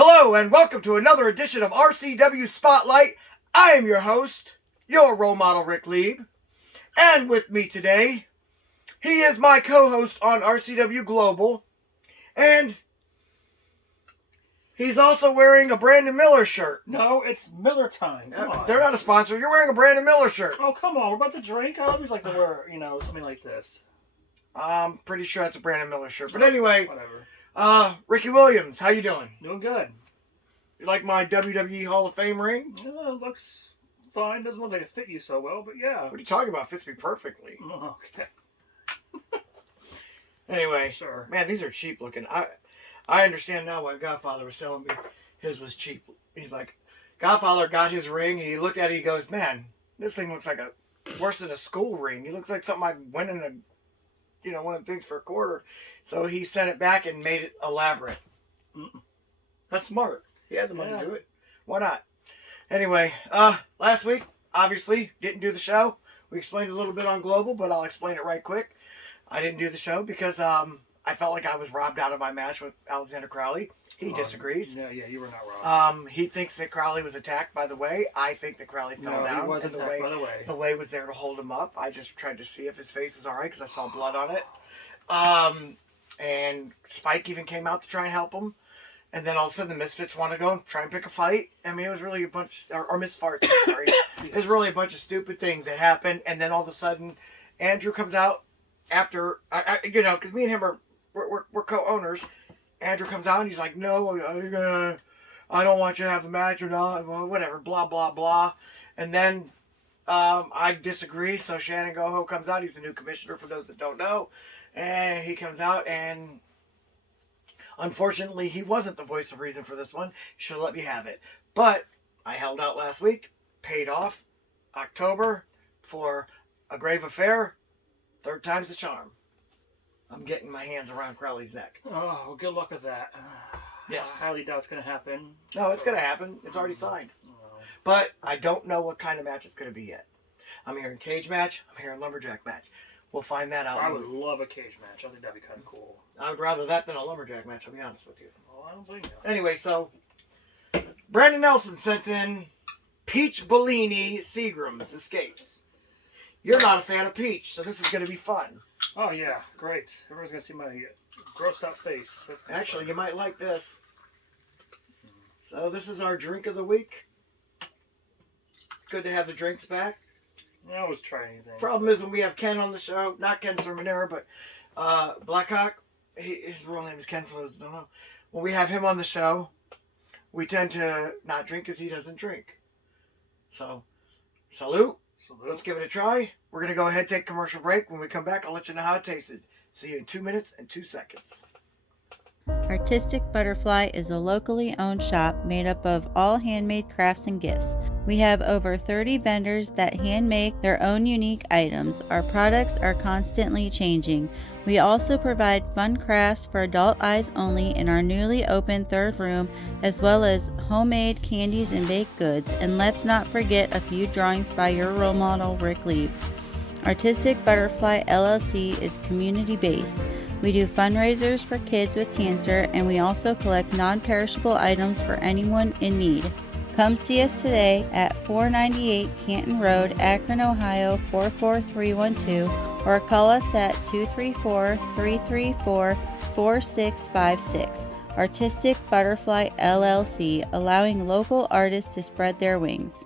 Hello and welcome to another edition of RCW Spotlight. I am your host, your role model, Rick Lieb. And with me today, he is my co-host on RCW Global. And he's also wearing a Brandon Miller shirt. No, it's Miller time. Come on. They're not a sponsor. You're wearing a Brandon Miller shirt. Oh, come on. We're about to drink. I always like to wear, something like this. I'm pretty sure it's a Brandon Miller shirt. But anyway, Whatever. Rici Williams, how you doing? Doing good. You like my WWE Hall of Fame ring? Yeah, it looks fine. Doesn't look like it fit you so well, but yeah. What are you talking about? It fits me perfectly. Oh, okay. Anyway, Sure. Man, these are cheap looking. I understand now why Godfather was telling me his was cheap. He's like, Godfather got his ring and he looked at it. He goes, "Man, this thing looks like worse than a school ring. It looks like something I went in one of the things for a quarter." So he sent it back and made it elaborate. That's smart. He had the money to do it. Why not? Anyway, last week, obviously, didn't do the show. We explained a little bit on Global, but I'll explain it right quick. I didn't do the show because I felt like I was robbed out of my match with Alexander Crowley. He disagrees. Yeah, you were not robbed. He thinks that Crowley was attacked by the way. I think that Crowley fell down. He was and attacked by the way. The way was there to hold him up. I just tried to see if his face is all right because I saw blood on it. And Spike even came out to try and help him. And then all of a sudden the Misfits want to go and try and pick a fight. I mean, it was really a bunch, or Misfarts, sorry. It was really a bunch of stupid things that happened. And then all of a sudden, Andrew comes out after, because me and him we're co-owners. Andrew comes out and he's like, "No, I don't want you to have a match or not, whatever, blah, blah, blah." And then I disagree. So Shannon Goho comes out. He's the new commissioner for those that don't know. And he comes out and unfortunately, he wasn't the voice of reason for this one. He should have let me have it. But I held out last week, paid off October for a grave affair. Third time's the charm. I'm getting my hands around Crowley's neck. Oh, well, good luck with that. Yes. I highly doubt it's going to happen. No, it's going to happen. It's already signed. But I don't know what kind of match it's going to be yet. I'm hearing cage match. I'm hearing lumberjack match. We'll find that out. I would love a cage match. I think that'd be kind of cool. I would rather that than a lumberjack match, I'll be honest with you. Well, I don't blame you. Anyway, so Brandon Nelson sent in Peach Bellini Seagram's Escapes. You're not a fan of Peach, so this is going to be fun. Oh, yeah. Great. Everyone's going to see my grossed out face. That's Actually, you might like this. So this is our drink of the week. Good to have the drinks back. I always try anything. Problem is when we have Ken on the show, not Ken Sermonera, but Blackhawk, his real name is Ken for those who don't know. When we have him on the show, we tend to not drink because he doesn't drink. So, salute. Let's give it a try. We're going to go ahead and take a commercial break. When we come back, I'll let you know how it tasted. See you in 2 minutes and 2 seconds. Artistic Butterfly is a locally owned shop made up of all handmade crafts and gifts. We have over 30 vendors that hand make their own unique items. Our products are constantly changing. We also provide fun crafts for adult eyes only in our newly opened third room, as well as homemade candies and baked goods. And let's not forget a few drawings by your role model, Rick Lieb. Artistic Butterfly LLC is community-based. We do fundraisers for kids with cancer, and we also collect non-perishable items for anyone in need. Come see us today at 498 Canton Road, Akron, Ohio 44312, or call us at 234-334-4656. Artistic Butterfly LLC, allowing local artists to spread their wings.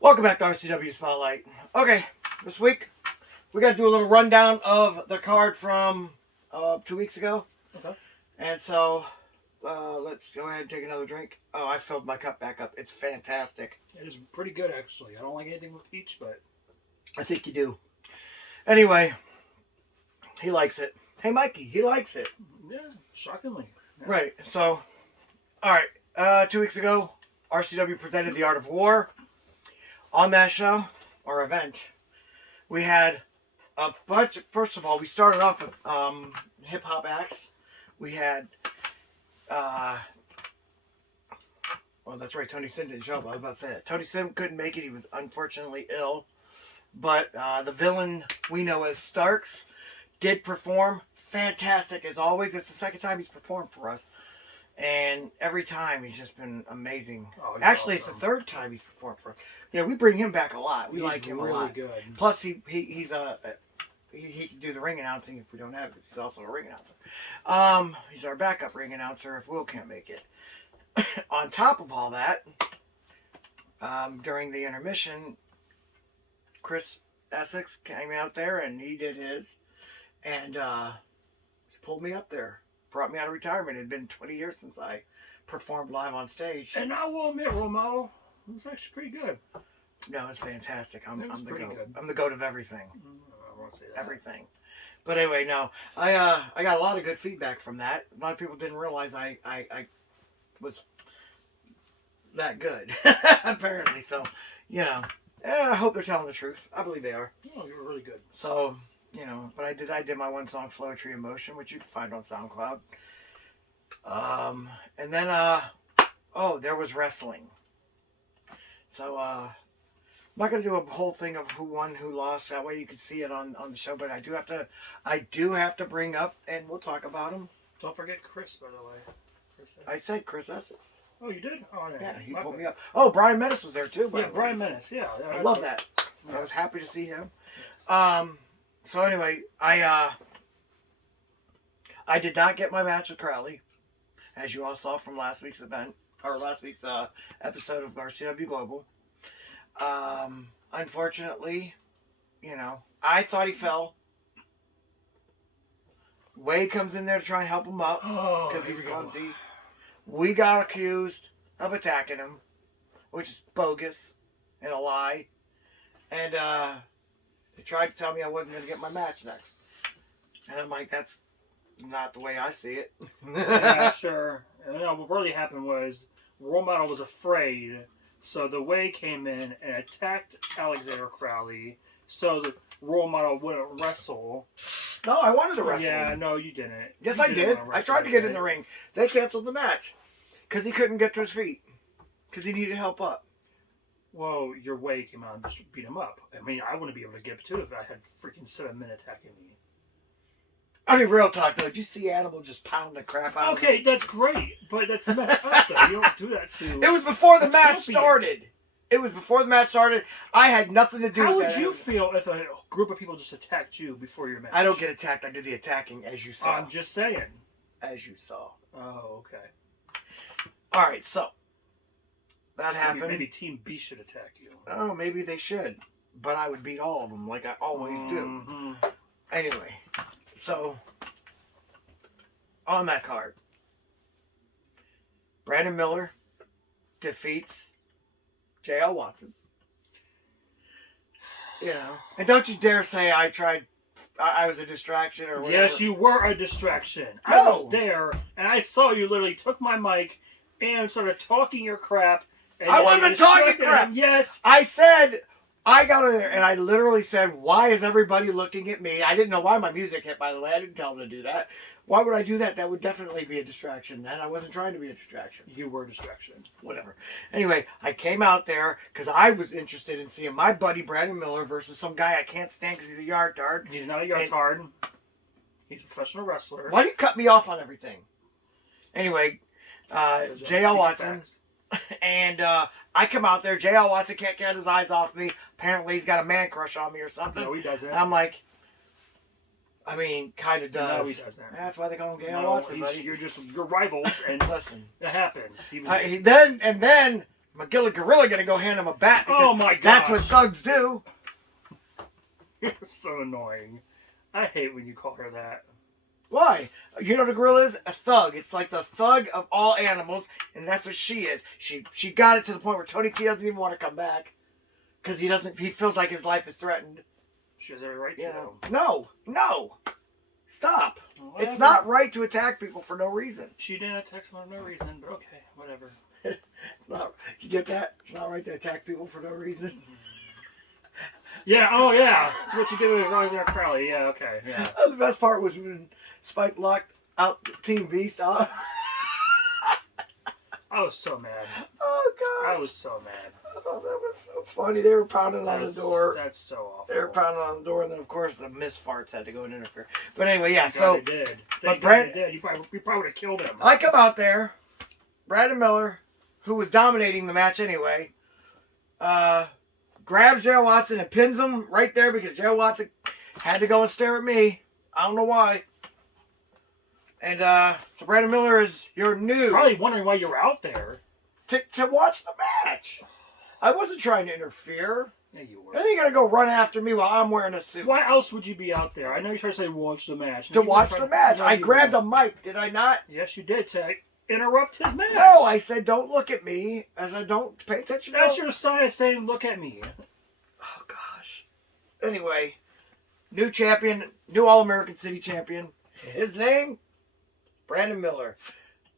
Welcome back to RCW Spotlight. Okay, this week we got to do a little rundown of the card from 2 weeks ago. Okay. And so let's go ahead and take another drink. Oh, I filled my cup back up. It's fantastic. It is pretty good, actually. I don't like anything with peach, but I think you do. Anyway, he likes it. Hey, Mikey, he likes it. yeah, shockingly. Yeah. Right. So, all right. 2 weeks ago, RCW presented The Art of War. On that show, or event, we had a bunch. First of all, we started off with hip hop acts. We had, well, that's right. Tony Sin didn't show up. I was about to say that. Tony Sin couldn't make it. He was unfortunately ill. But the villain we know as Starks did perform. Fantastic as always. It's the second time he's performed for us. And every time he's just been amazing. Oh, Actually, awesome. it's the third time he's performed for us. Yeah, we bring him back a lot. We He's like him really a lot. Good. Plus, he can do the ring announcing if we don't have it. He's also a ring announcer. He's our backup ring announcer if Will can't make it. On top of all that, during the intermission, Chris Essex came out there and he did his, and he pulled me up there. Brought me out of retirement. It had been 20 years since I performed live on stage. And I will admit, RoleModel, it was actually pretty good. No, it's fantastic. I'm the pretty goat. good. I'm the goat of everything. I won't say that. Everything. But anyway, no. I got a lot of good feedback from that. A lot of people didn't realize I was that good. Apparently. So, I hope they're telling the truth. I believe they are. Oh, you were really good. So, but I did my one song Flow Tree Emotion, which you can find on SoundCloud. And then there was wrestling. So I'm not gonna do a whole thing of who won, who lost. That way you can see it on the show. But I do have to bring up, and we'll talk about him. Don't forget Chris, by the way. I said Chris Essex. Oh, you did? Oh, Yeah, he pulled me up. Oh, Brian Menace was there too. Yeah, Brian Menace. Yeah, I love that. I was happy to see him. Yes. So anyway, I did not get my match with Crowley, as you all saw from last week's event, or last week's episode of RCW Global. Unfortunately, I thought he fell. Way comes in there to try and help him up because he's clumsy. We got accused of attacking him, which is bogus and a lie. And they tried to tell me I wasn't going to get my match next. And I'm like, that's not the way I see it. Yeah, sure. And what really happened was RoleModel was afraid, so the Way came in and attacked Alexander Crowley, so the RoleModel wouldn't wrestle. No, I wanted to wrestle. Yeah, no, you didn't. Yes, You I didn't did. wanna I wrestle, tried to get in okay? the ring. They canceled the match because he couldn't get to his feet because he needed help up. Well, your Way came out and just beat him up. I mean, I wouldn't be able to get up too if I had freaking 7 men attacking me. I mean, real talk though. Did you see Animal just pound the crap out of him? Okay, that's great, but that's messed up though. You don't do that to. It was before the a match champion. started. It was before the match started. I had nothing to do How with would that. you feel if a group of people just attacked you before your match? I don't get attacked. I do the attacking, as you saw. I'm just saying. As you saw. Oh, okay. All right, so that happened. Maybe Team B should attack you. Oh, maybe they should, but I would beat all of them like I always do. Mm-hmm. Anyway, so on that card, Brandon Miller defeats J.L. Watson. And don't you dare say I was a distraction or whatever. Yes, you were a distraction. No. I was there, and I saw you literally took my mic and started talking your crap. And I then wasn't you talking distracted crap. him. Yes. I said, I got in there and I literally said, why is everybody looking at me? I didn't know why my music hit, by the way. I didn't tell them to do that. Why would I do that? That would definitely be a distraction then. I wasn't trying to be a distraction. You were a distraction. Whatever. Anyway, I came out there because I was interested in seeing my buddy Brandon Miller versus some guy I can't stand because he's a yard tard. He's not a yartard. He's a professional wrestler. Why do you cut me off on everything? Anyway, J.L. Watson. And I come out there. J.L. Watson can't get his eyes off me. Apparently he's got a man crush on me or something. No, he doesn't. And I'm like, I mean, kind of does. No, he doesn't. That's why they call him J.L. No, Watson, buddy. you're rivals, and Listen. it happens. Then Magilla Gorilla gonna go hand him a bat because Oh my that's what gosh. thugs do. You're so annoying. I hate when you call her that. Why? You know what a gorilla is? A thug. It's like the thug of all animals, and that's what she is. She got it to the point where Tony T doesn't even want to come back because he feels like his life is threatened. She has every right to. You know? No. Stop. Whatever. It's not right to attack people for no reason. She didn't attack someone for no reason, but okay, whatever. It's not. You get that? It's not right to attack people for no reason. Yeah, oh yeah. That's what you did with Alexander Crowley. Yeah, okay, yeah. The best part was when Spike locked out Team Beast. I was so mad. Oh gosh. I was so mad. Oh, that was so funny. They were pounding on the door. That's so awful. They were pounding on the door, and then of course the Miss Farts had to go and interfere. But anyway, yeah. Thank So God they did. but Thank God Brent- they did. You probably would have killed him. I come out there, Brandon Miller, who was dominating the match anyway, grabs Gerald Watson and pins him right there because Gerald Watson had to go and stare at me. I don't know why. And so Brandon Miller is your new Probably wondering why you were out there. to watch the match. I wasn't trying to interfere. Yeah, you were. Then you gotta go run after me while I'm wearing a suit. Why else would you be out there? I know you tried to say watch the match. To watch the match. I grabbed a mic, did I not? Yes, you did. To interrupt his match. No, I said don't look at me. I said don't pay attention. That's your sign saying look at me. Oh gosh. Anyway, new champion, new All-American City champion. His name, Brandon Miller.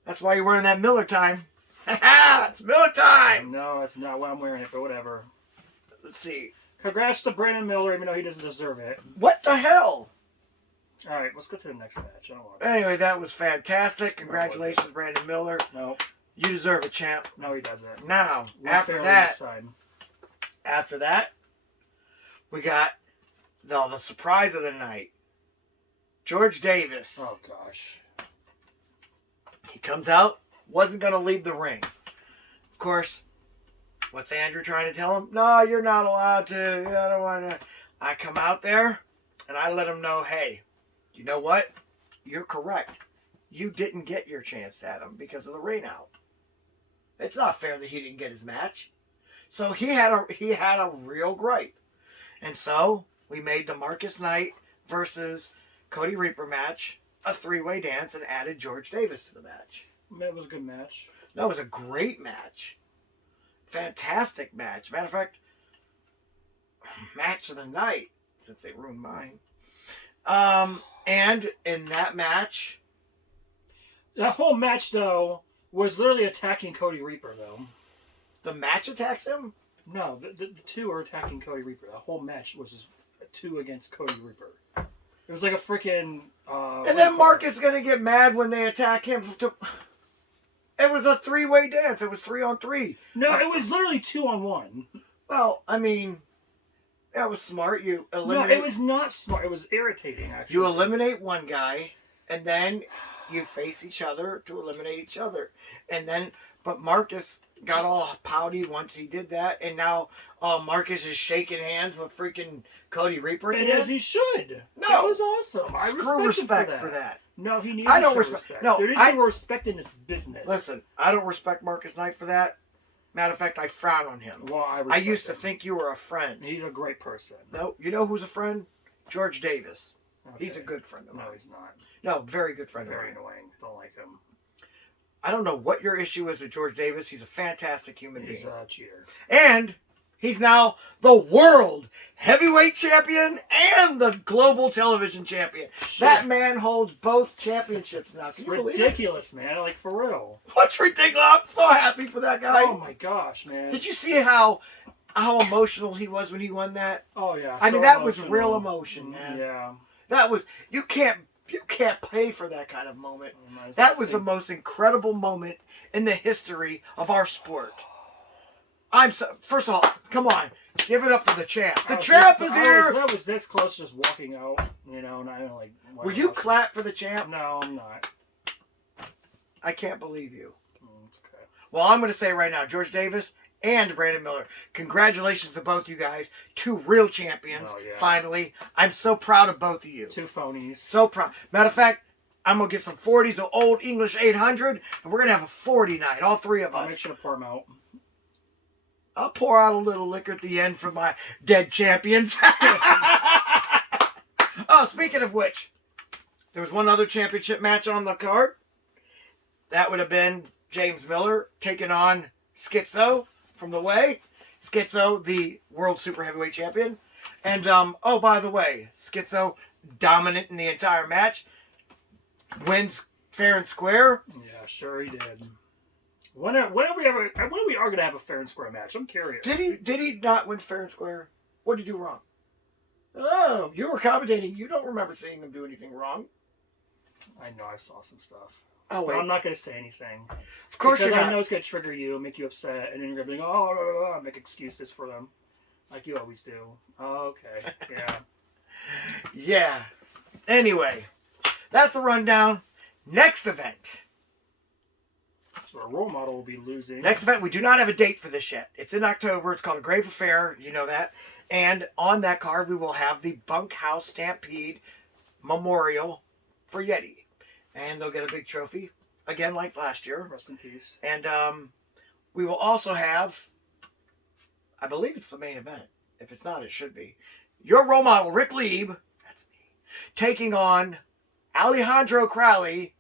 That's why you're wearing that Miller time. It's Miller time. No, that's not why I'm wearing it, but whatever. Let's see. Congrats to Brandon Miller, even though he doesn't deserve it. What the hell? All right, let's go to the next match. I don't want. Anyway, that was fantastic. Congratulations, Brandon Miller. No, You deserve a champ. no, he doesn't. Now, We're after fairly that, inside. we got the surprise of the night. George Davis. Oh gosh. He comes out, wasn't going to leave the ring. Of course, what's Andrew trying to tell him? No, you're not allowed to. I don't want to. I come out there, and I let him know, hey, you know what? You're correct. You didn't get your chance at him because of the rain out. It's not fair that he didn't get his match. So he had a real gripe. And so we made the Marcus Knight versus Cody Reaper match a three-way dance and added George Davis to the match. It was a good match. That was a great match. Fantastic match. Matter of fact, match of the night, since they ruined mine. And in that match, That whole match, though, was literally attacking Cody Reaper, though. the match attacks him? No, the two are attacking Cody Reaper. The whole match was just two against Cody Reaper. It was like a freaking... and then Marcus is going to get mad when they attack him. It was a three-way dance. It was 3-on-3. No, it was literally 2-on-1. Well, I mean, that was smart. You No, eliminate. it was not smart. It was irritating, actually. You eliminate one guy, and then you face each other to eliminate each other. And then, but Marcus got all pouty once he did that, and now Marcus is shaking hands with freaking Cody Reaper And again. as he should. No. That was awesome. I Screw respect respect for that. No, he needs I don't to show respect- respect. no, There needs to be respect in this business. Listen, I don't respect Marcus Knight for that. Matter of fact, I frown on him. Well, I I respect used to him. think you were a friend. He's a great person. No, you know who's a friend? George Davis. Okay. He's a good friend of mine. No, he's not. No, very good friend of Very mine. annoying. Don't like him. I don't know what your issue is with George Davis. He's a fantastic human He's being. a cheater. And he's now the world heavyweight champion and the global television champion. Shit. That man holds both championships now. It's Can you believe it? ridiculous, man. Like, for real. What's ridiculous? I'm so happy for that guy. Oh, my gosh, man. Did you see how emotional he was when he won that? Oh, yeah. I mean, so that was emotional. real emotion, man. Yeah. That was you can't pay for that kind of moment. I That was the think- most incredible moment in the history of our sport. First of all, come on, give it up for the champ. The champ is here. I was this close just walking out, you know, not even like... Will you clap for the champ? No, I'm not. I can't believe you. It's okay. Well, I'm going to say right now, George Davis and Brandon Miller, congratulations to both you guys. Two real champions, Oh, yeah. finally. I'm so proud of both of you. Two phonies. So proud. Matter of fact, I'm going to get some 40s of old English 800, and we're going to have a 40 night, all three of I'll us. make sure to pour them out. I'll pour out a little liquor at the end for my dead champions. Oh, speaking of which, there was one other championship match on the card. That would have been James Miller taking on Schizo from the Way. Schizo, the World Super Heavyweight Champion. And, oh, by the way, Schizo, dominant in the entire match. Wins fair and square. Yeah, sure he did. When are we going to have a fair and square match? I'm curious. Did he not win fair and square? What did he do wrong? Oh, you were commentating. You don't remember seeing him do anything wrong. I know I saw some stuff. Oh, wait. But I'm not going to say anything. Of course because you're not. I know it's going to trigger you, make you upset, and then you're going to be like, oh, blah, blah, blah, make excuses for them. Like you always do. Oh, okay. Yeah. Yeah. Anyway, that's the rundown. Next event. So our role model will be losing. Next event, we do not have a date for this yet. It's in October. It's called a Grave Affair. You know that. And on that card, we will have the Bunkhouse Stampede Memorial for Yeti. And they'll get a big trophy. Again, like last year. Rest in peace. And we will also have, I believe it's the main event. If it's not, it should be. Your role model, Rick Lieb, that's me, taking on Alejandro Crowley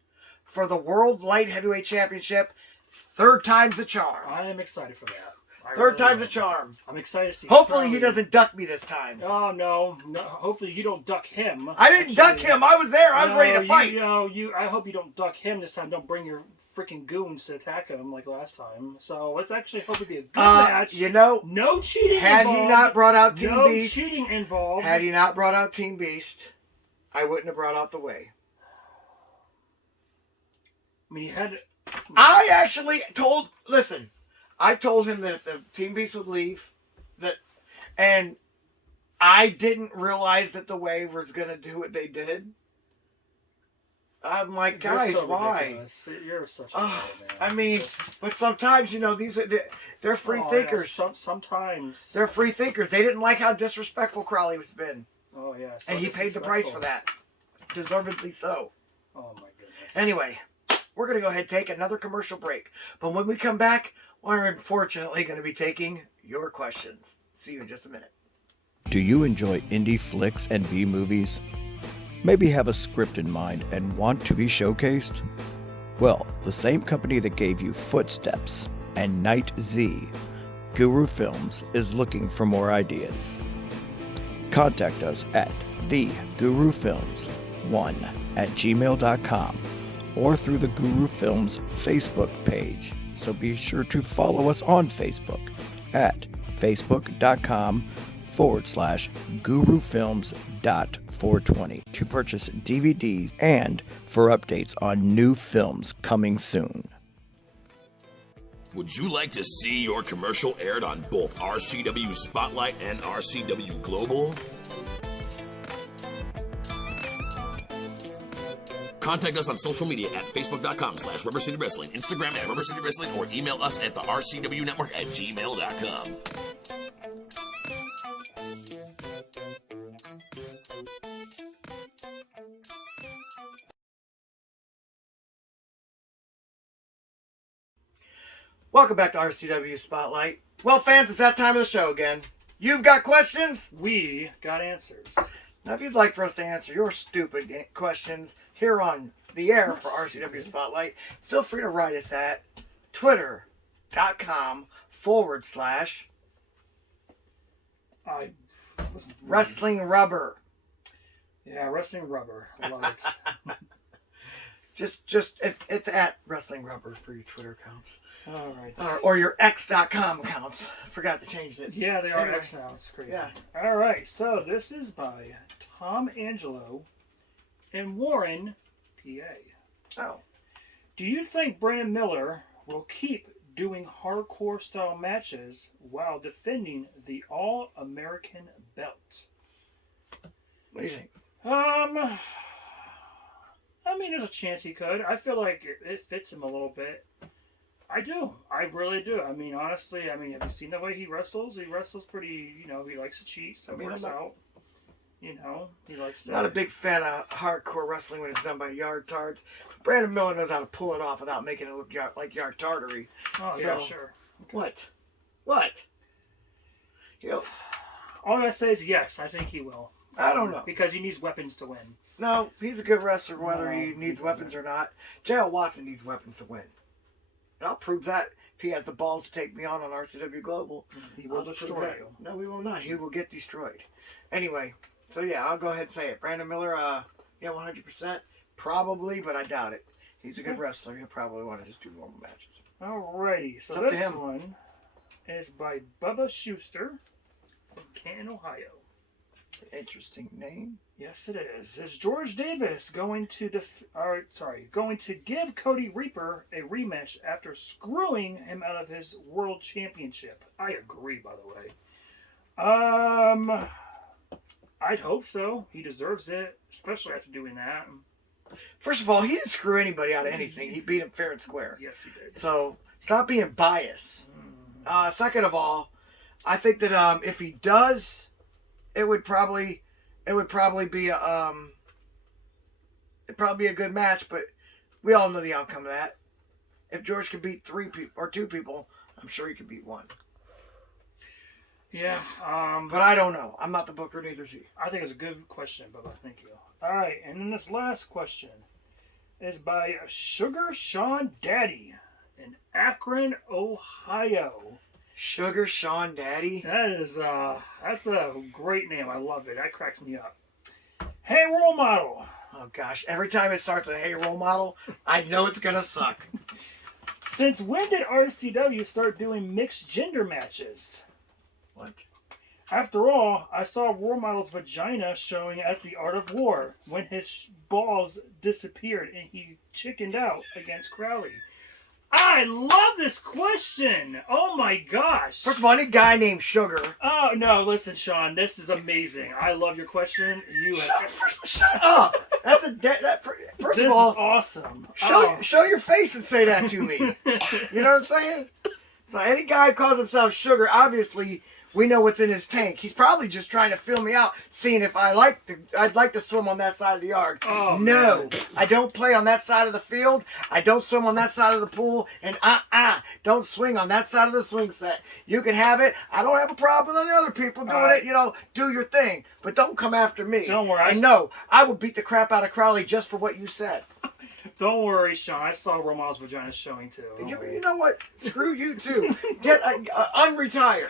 for the World Light Heavyweight Championship. Third time's the charm. I am excited for that. Third time's the charm. I'm excited to see. Hopefully he doesn't duck me this time. Oh no! Hopefully you don't duck him. I didn't duck him. I was there. I was ready to fight. I hope you don't duck him this time. Don't bring your freaking goons to attack him like last time. So let's actually hope it be a good match. You know, no cheating. Had he not brought out Team Beast, no cheating involved. Had he not brought out Team Beast, I wouldn't have brought out the Way. I mean, he had. I actually told. Listen. I told him that if the Team Beast would leave, and I didn't realize that the Way was going to do what they did. I'm like, guys, why? Ridiculous. You're such a man. I mean, but sometimes, these are they're free thinkers. Yeah, sometimes they're free thinkers. They didn't like how disrespectful Crowley has been. Oh yeah, so and he paid the price for that, deservedly so. Oh my goodness. Anyway, we're going to go ahead and take another commercial break. But when we come back, we're unfortunately going to be taking your questions. See you in just a minute. Do you enjoy indie flicks and B-movies? Maybe have a script in mind and want to be showcased? Well, the same company that gave you Footsteps and Night Z, Guru Films, is looking for more ideas. Contact us at thegurufilms1@gmail.com or through the Guru Films Facebook page. So be sure to follow us on Facebook at facebook.com/gurufilms.420 to purchase DVDs and for updates on new films coming soon. Would you like to see your commercial aired on both RCW Spotlight and RCW Global? Contact us on social media at facebook.com/Rubber City Wrestling, Instagram at Rubber City Wrestling, or email us at the RCW Network at gmail.com. Welcome back to RCW Spotlight. Well, fans, it's that time of the show again. You've got questions? We got answers. Now, if you'd like for us to answer your stupid questions here on the air for RCW Spotlight, feel free to write us at twitter.com/ Wrestling Rubber. Yeah, Wrestling Rubber. I love it. just if it's at Wrestling Rubber for your Twitter accounts. All right. Or your X.com accounts. Forgot to change it. Yeah, they are Anyway. X now. It's crazy. Yeah. All right. So this is by Tom Angelo in Warren, PA. Oh. Do you think Brandon Miller will keep doing hardcore style matches while defending the All-American belt? What do you think? I mean, there's a chance he could. I feel like it fits him a little bit. I do. I really do. I mean, honestly, have you seen the way he wrestles? He wrestles pretty, he likes to cheat, so works out. He likes to... Not a big fan of hardcore wrestling when it's done by yard tards. Brandon Miller knows how to pull it off without making it look like yard tardery. Oh, So- yeah, sure. What? All I gotta say is yes, I think he will. I don't know. Because he needs weapons to win. No, he's a good wrestler whether he needs weapons or not. J.L. Watson needs weapons to win. And I'll prove that if he has the balls to take me on RCW Global. He will destroy you. No, he will not. He will get destroyed. Anyway, so yeah, I'll go ahead and say it. Brandon Miller, 100%. Probably, but I doubt it. He's a good wrestler. He'll probably want to just do normal matches. Alrighty, so this one is by Bubba Schuster from Canton, Ohio. Interesting name. Yes, it is. Is George Davis going to give Cody Reaper a rematch after screwing him out of his world championship? I agree, by the way. I'd hope so. He deserves it, especially after doing that. First of all, he didn't screw anybody out of anything. He beat him fair and square. Yes, he did. So stop being biased. Second of all, I think that if he does, it would probably be a good match. But we all know the outcome of that. If George can beat 3 people or 2 people, I'm sure he can beat 1. Yeah. But I don't know. I'm not the booker, neither is he. I think it's a good question, Bubba. Thank you. All right, and then this last question is by Sugar Sean Daddy in Akron, Ohio. Sugar Sean Daddy? That's a great name. I love it. That cracks me up. Hey, role model. Oh, gosh. Every time it starts with, hey, role model, I know it's going to suck. Since when did RCW start doing mixed gender matches? What? After all, I saw Role Model's vagina showing at the Art of War when his balls disappeared and he chickened out against Crowley. I love this question. Oh my gosh. First of all, any guy named Sugar. Oh, no, listen, Sean, this is amazing. I love your question. Shut up. First this of all, is awesome. Show your face and say that to me. You know what I'm saying? So any guy who calls himself Sugar, obviously, we know what's in his tank. He's probably just trying to feel me out, seeing if I'd like to swim on that side of the yard. Oh, no, man. I don't play on that side of the field. I don't swim on that side of the pool, and don't swing on that side of the swing set. You can have it. I don't have a problem with other people doing it. You know, do your thing, but don't come after me. Don't worry. And no, I would beat the crap out of Crowley just for what you said. Don't worry, Sean. I saw Role Model's vagina showing too. You know what? Screw you too. Get unretire.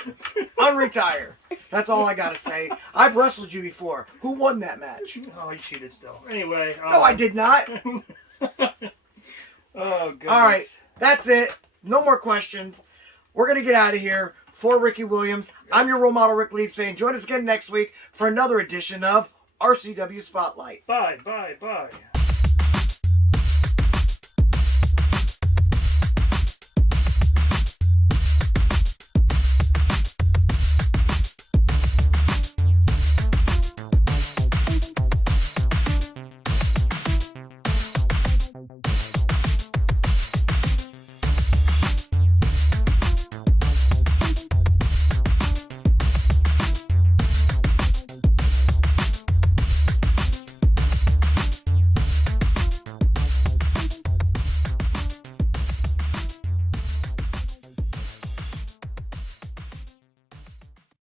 Unretire. That's all I gotta say. I've wrestled you before. Who won that match? Oh, he cheated still. Anyway. No, I did not. Oh, goodness. All right, that's it. No more questions. We're gonna get out of here. For Rici Williams, I'm your role model, Rick Leaf, saying join us again next week for another edition of RCW Spotlight. Bye, bye, bye.